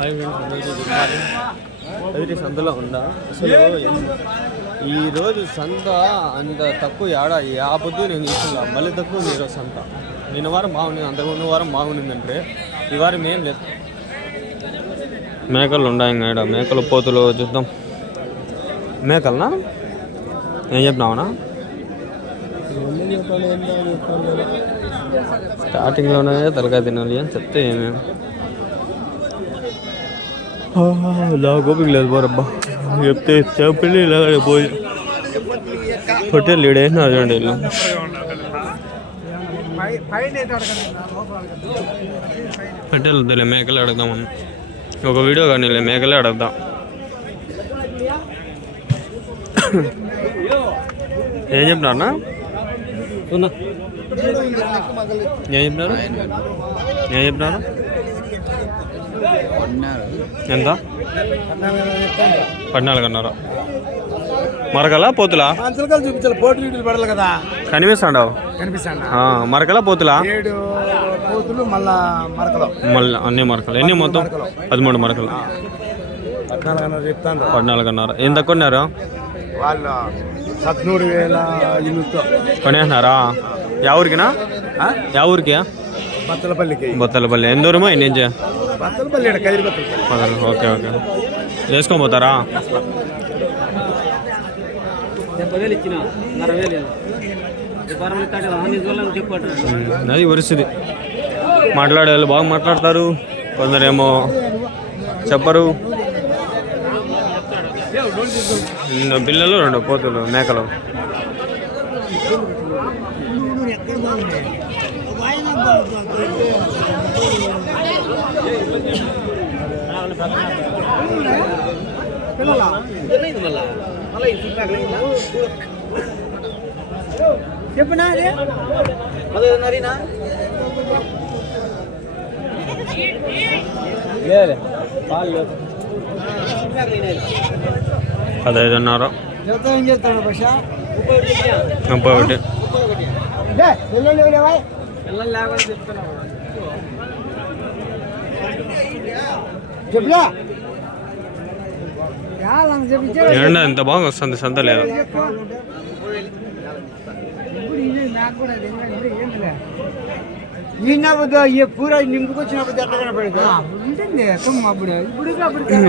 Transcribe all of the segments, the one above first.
Hi friends, సంతలో ఉందా అసలు? ఈరోజు సంత అంత తక్కువ ఏడా ఆ పొద్దు నేను తీసుకున్నా, మళ్ళీ తక్కువ ఈరోజు సంత. నిన్న వారం బాగుంది, అంతకుముందు వారం బాగుండిందంటే ఈ వారం ఏం లేదు. మేకలు ఉన్నాయి ఇంకా, మేకలు పోతులు చూద్దాం. మేకలనా ఏం చెప్పినావునా? స్టార్టింగ్లోనే తలకాయ తినాలి అని చెప్తే ఏమేమి గోపిక లేదు పోరబ్బా, చెప్తే చెప్పి ఇలాగే పోయి హోటల్ ఈడేసినా చూడండి. ఇల్లు హోటల్ వద్దులే, మేకలే అడుగుదామని ఒక వీడియో కానీ మేకలే అడుగుదాం. ఏం చెప్పినారన్నా? ఏం చెప్పినారు? ఏం చెప్పినారు? ఎంత? 14 మరకలా పోతులా? కనిపిస్తాండవు మరకలా పోతులా? మళ్ళీ అన్ని మరకలు. ఎన్ని మొత్తం? 13 మరకలు. 14,500. ఏం తక్కువ ఉన్నారు? 13,800 కొనేసినారా? యా ఊరికినా? యా ఊరికి? బొత్తలపల్లి. ఎంత దూరమో ఎన్ని నుంచి? ఓకే ఓకే, వేసుకొని పోతారా? అది పరిస్థితి. మాట్లాడే వాళ్ళు బాగా మాట్లాడతారు, కొందరేమో చెప్పరు. పిల్లలు 2 పోతులు మేకలు. చెప్పనా $15,500. 31. ఎండ ఎంత బాగా వస్తుంది, సంత లేదు.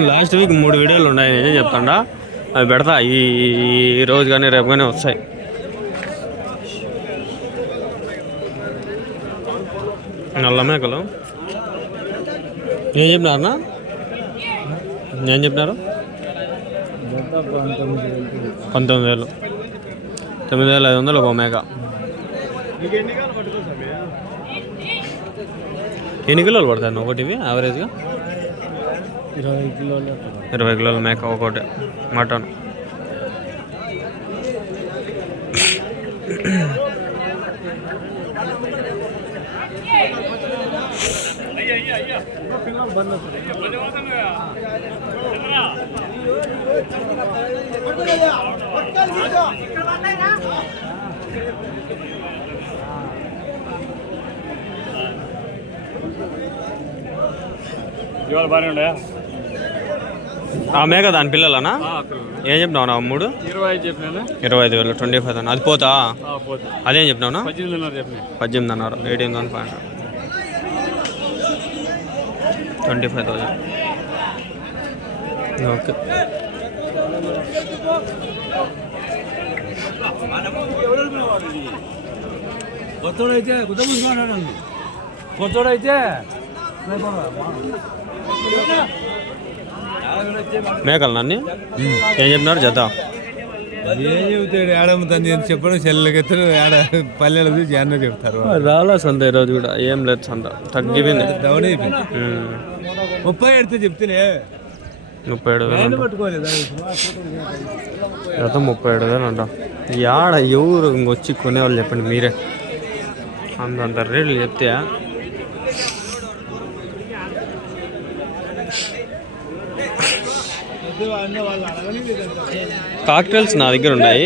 లాస్ట్ వీక్ 3 వీడియోలు ఉన్నాయి, నేనే చెప్తాడా. అవి పెడతా ఈ రోజు కానీ రేపు కానీ వస్తాయి. నల్ల మేకలు. ఏం చెప్పినారన్నా? ఏం చెప్పినారు? 19,000. 9,500 ఒక మేక. ఎన్ని కిలోలు పడతాయి ఒకటివి యావరేజ్గా? 20 కిలోల మేక ఒకటి మటన్. ఆ మేక దాని పిల్లలనా? ఏం చెప్పినావు? 3 25,000. 25,000. అది పోతా? అదేం చెప్పినావునా? 18,500. 18,500. 25,000. ఓకే. కొత్తోడైతే మేకలు నన్ను ఏం చెప్పినారు? జత ఏం చెబుతాడు? ఆడమ్ముతుంది చెప్పడం చెల్లెకెత్తారు. ఆడ పల్లెలు చూసి అన్న చెప్తారు. రాలా సంత ఈరోజు కూడా ఏం లేదు, సంత తగ్గిపోయింది. 30 ఎడితే చెప్తేనే 37,000 జత. 37,000 అంట. యాడ ఎవరు ఇంకొచ్చి కొనేవాళ్ళు చెప్పండి మీరే. అంత రేట్లు చెప్తే కాక్టైల్స్ నా దగ్గర ఉన్నాయి.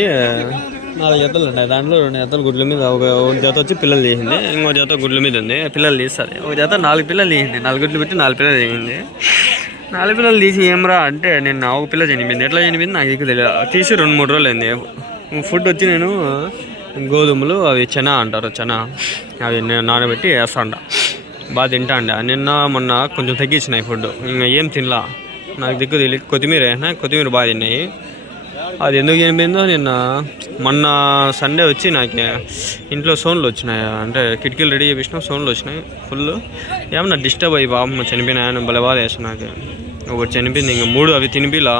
4 జతలు ఉన్నాయి. దాంట్లో 2 జతలు గుడ్ల మీద, ఒక జత వచ్చి పిల్లలు తీసింది, ఇంకో జత గుడ్ల మీద ఉంది, పిల్లలు తీస్తుంది. ఒక జత 4 పిల్లలు తీసింది, 4 గుడ్లు పెట్టి 4 పిల్లలు తీసింది. నాలుగు పిల్లలు తీసి ఏమరా అంటే నిన్న ఒక పిల్ల చనిపోయింది. ఎట్లా చనిపోయింది నాకు ఎక్కువ తెలియదు. తీసి 2-3 రోజులు అయింది. ఫుడ్ వచ్చి నేను గోధుమలు అవి చెనా అంటారు, చెనా అవి నేను నానబెట్టి వేస్తాండ, బాగా తింటా అండి. నిన్న మొన్న కొంచెం తగ్గించినాయి ఫుడ్, ఇంకా ఏం తినలా. నాకు దిక్కు తెలియదు. కొత్తిమీర బాగా తిన్నాయి. అది ఎందుకు చనిపోయిందో నిన్న మొన్న సండే వచ్చి నాకు ఇంట్లో సౌండ్లు వచ్చినాయి. అంటే కిటికీలు రెడీ చేపించిన సౌండ్లు వచ్చినాయి ఫుల్. ఏమన్నా డిస్టర్బ్ అయ్యి బాబు చనిపోయినాయని భలే బాధ వేసి నాకు. ఒకటి చనిపోయింది, ఇంకా 3 అవి తినిపిలా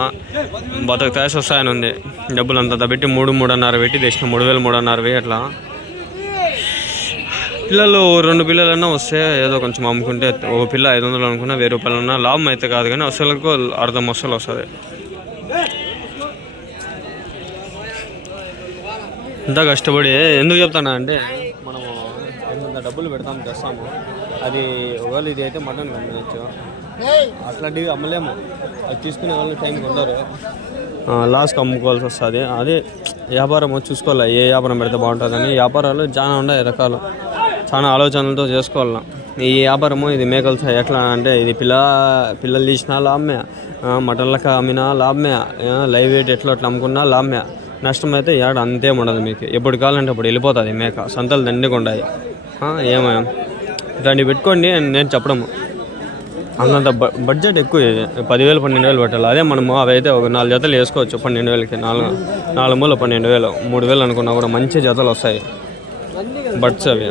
బతకు తయాసి వస్తాయని ఉంది. డబ్బులు అంతా పెట్టి 3-3.5 పెట్టి తెచ్చిన 3,000-3.5 అట్లా. పిల్లలు 2 పిల్లలన్నా వస్తే ఏదో కొంచెం అమ్ముకుంటే ఒక పిల్ల 500 అనుకున్నా 1000 రూపాయలన్నా లాభం అయితే కాదు, కానీ అసలుకు అర్ధం అసలు వస్తుంది. ఇంత కష్టపడి ఎందుకు చెప్తానా అంటే మనము ఎంత డబ్బులు పెడతాము తెస్తాము, అది ఒకవేళ ఇది అయితే మటన్ కమ్మచ్చు, అట్లాంటివి అమ్మలేము. అది తీసుకునే వాళ్ళు టైంకి ఉండరు, లాస్కి అమ్ముకోవాల్సి వస్తుంది. అదే వ్యాపారం చూసుకోవాలి, ఏ వ్యాపారం పెడితే బాగుంటుందని. వ్యాపారాలు చాలా ఉన్నాయి రకాలు, చాలా ఆలోచనలతో చేసుకోవాలి. ఈ వ్యాపారము ఇది మేకలు ఎట్లా అంటే ఇది పిల్లలు తీసినా లాభమే, మటన్లకు అమ్మినా లాభమే, లైవ్ వెయిట్ అట్లా అమ్ముకున్నా లాభమే. నష్టం అయితే ఏడ అంతేం ఉండదు మీకు. ఎప్పుడు కావాలంటే అప్పుడు వెళ్ళిపోతుంది మేక. సంతలు దండిగా ఉన్నాయి. ఏమో దాన్ని పెట్టుకోండి నేను చెప్పడము. అంతంత బడ్జెట్ ఎక్కువ, 10,000-12,000 పెట్టాలి. అదే మనము అవి అయితే ఒక 4 జతలు వేసుకోవచ్చు 12,000కి. 4 మూల 12,000, 3,000 అనుకున్నా కూడా మంచి జతలు వస్తాయి బడ్స్ అవి.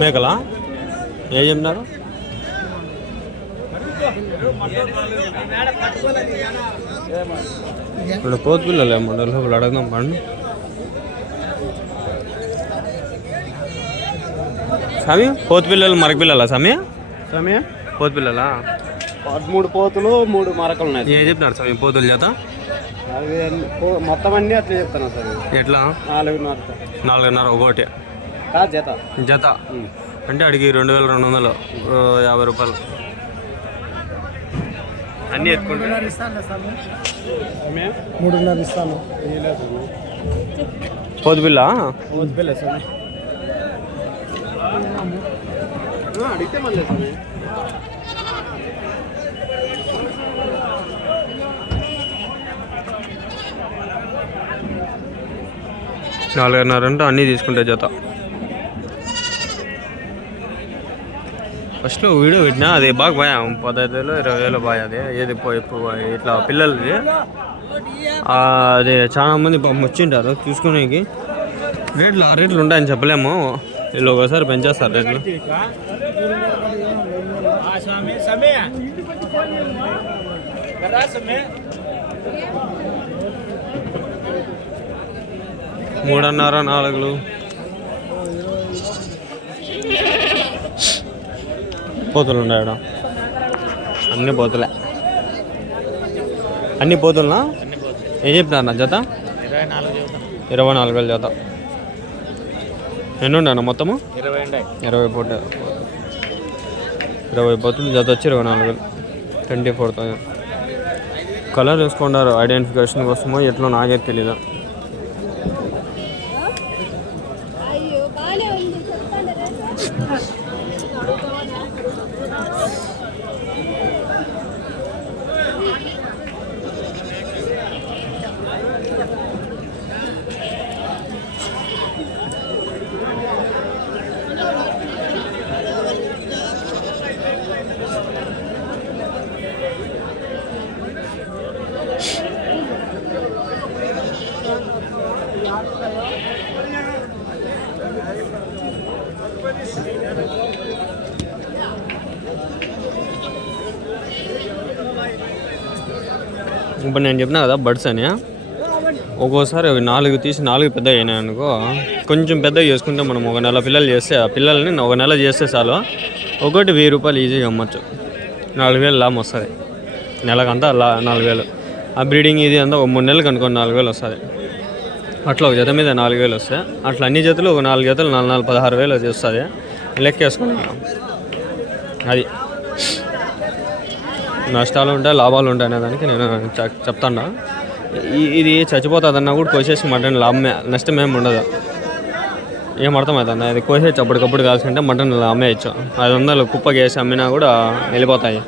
మేకలా ఏం చెప్తున్నారు? ఇప్పుడు పోతు పిల్లలు ఏమన్నా లోపల అడగదాం పండు. స్వామి పోతు పిల్లలు మరక పిల్లలా స్వామి? స్వామి పోతు పిల్లలా? 13 పోతులు 3 మరకలు ఉన్నాయి. ఏం చెప్తున్నారు స్వామి పోతుల చేత? అవి మొత్తం అన్నీ అట్లా చెప్తాను సార్. ఎట్లా? 4,500 ఒకటి జత. జత అంటే అడిగి 2,250 రూపాయలు అన్నీ ఎత్తుకుంటే 3.5 ఇస్తాను. పోతు పిల్ల అడిగితే మళ్ళీ స్వామి 4,500 అంటే అన్నీ తీసుకుంటే జత. ఫస్ట్లో వీడియో పెట్టినా అది బాగా పోయా 15,000 20,000 బాగా. అదే ఏది ఇట్లా పిల్లలది అదే చాలా మంది వచ్చింటారు చూసుకునేకి. రేట్లు ఉంటాయని చెప్పలేము, వీళ్ళు ఒకసారి పెంచేస్తారు రేట్లు. మూడున్నర 4 పోతులు ఉన్నాయి. అన్ని పోతులే, అన్ని పోతులనా? ఏం చెప్తున్నారు నా జత? 24,000 జత. ఎన్ని ఉన్నాను మొత్తము? 20 పోటీ. 20 పోతులు జత వచ్చి 24,000, 24,000. కలర్ వేసుకున్నారు ఐడెంటిఫికేషన్ కోసమో ఎట్లా నాకే తెలీదు. ఇప్పుడు నేను చెప్పినా కదా బడ్స్ అని, ఒక్కోసారి 4 తీసి 4 పెద్ద అయినాయి అనుకో, కొంచెం పెద్దగా చేసుకుంటే మనం ఒక నెల పిల్లలు చేస్తే ఆ పిల్లల్ని ఒక నెల చేస్తే చాలు ఒకటి 1,000 రూపాయలు ఈజీగా అమ్మచ్చు. 4,000 లాభం వస్తుంది నెలకంతా. 4,000 ఆ బ్రీడింగ్ ఇది అంతా ఒక 3 నెలలకు అనుకో 4,000 వస్తుంది. అట్లా ఒక జత మీద 4,000 వస్తాయి. అట్లా అన్ని జతలు ఒక 4 జతలు 4 16,000 వస్తుంది. లెక్క వేసుకున్నాం అది. నష్టాలు ఉంటాయి లాభాలు ఉంటాయి అనే దానికి నేను చెప్తాను. ఇది చచ్చిపోతుందన్నా కూడా కోసేసి మటన్ లాభమే, నష్టమేమి ఉండదు. ఏం అర్థమవుతుంది, అది కోసేసి అప్పటికప్పుడు కాల్చుకుంటే మటన్ అమ్మేయచ్చు. 500 కుప్పకి వేసి అమ్మినా కూడా వెళ్ళిపోతాయి.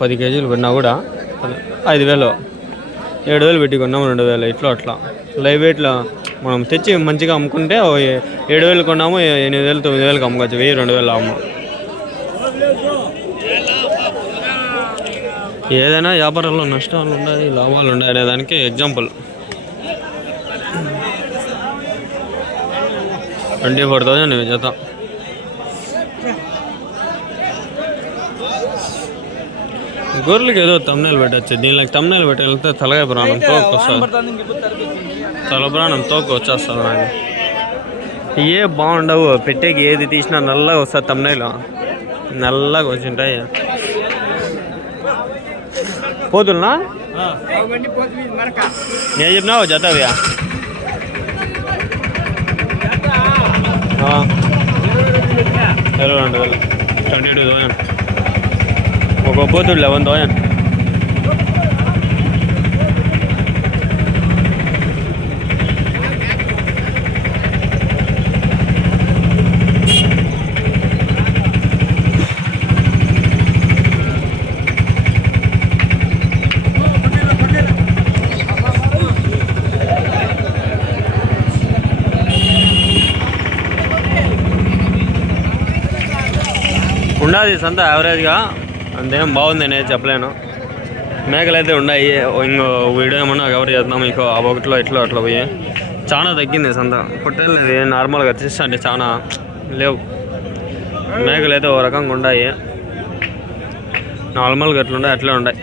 10 కేజీలు కొన్నా కూడా 5,000, 7,000 పెట్టి కొన్నాము 2,000 ఇట్లా అట్లా. లైవ్ వెయిట్లో మనం తెచ్చి మంచిగా అమ్ముకుంటే 7,000 కొన్నాము 8,000 9,000 అమ్ముకోవచ్చు. 1,000 2,000 అమ్ము. ఏదైనా వ్యాపారంలో నష్టాలు ఉన్నాయి లాభాలు ఉన్నాయి అనే దానికి ఎగ్జాంపుల్. 24,000 జత. గొర్రెలకి ఏదో తమ్నెల్ పెట్టచ్చు. దీనికి తమ్నెల్ పెట్టగలిగితే తలకాయ ప్రాణం తోకు వస్తుంది. తల ప్రాణం తోకు వచ్చేస్తుంది నాకు. ఏ బాగుండవు, పెట్టేకి ఏది తీసినా నల్లగా వస్తుంది. తమ్నెల్ నల్లగా వచ్చింటాయి. పోతున్నా నేను చెప్పినావు జత అవి 22,000, 22,000. ఒక పోతుడు 11,000. ఉన్నది సంత యావరేజ్గా, అంతేం బాగుంది అనేది చెప్పలేను. మేకలు అయితే ఉన్నాయి. ఇంకో వీడియో ఏమన్నా కవర్ చేస్తున్నాము. ఇంకో ఆ ఒకటిలో ఇట్లా అట్లా పోయి చాలా తగ్గింది సంత. పొట్టేళ్ళది నార్మల్గా తీస్తుంటే చాలా లేవు. మేకలు అయితే ఓ రకంగా ఉన్నాయి, నార్మల్గా ఎట్లున్నాయి అట్లే ఉన్నాయి.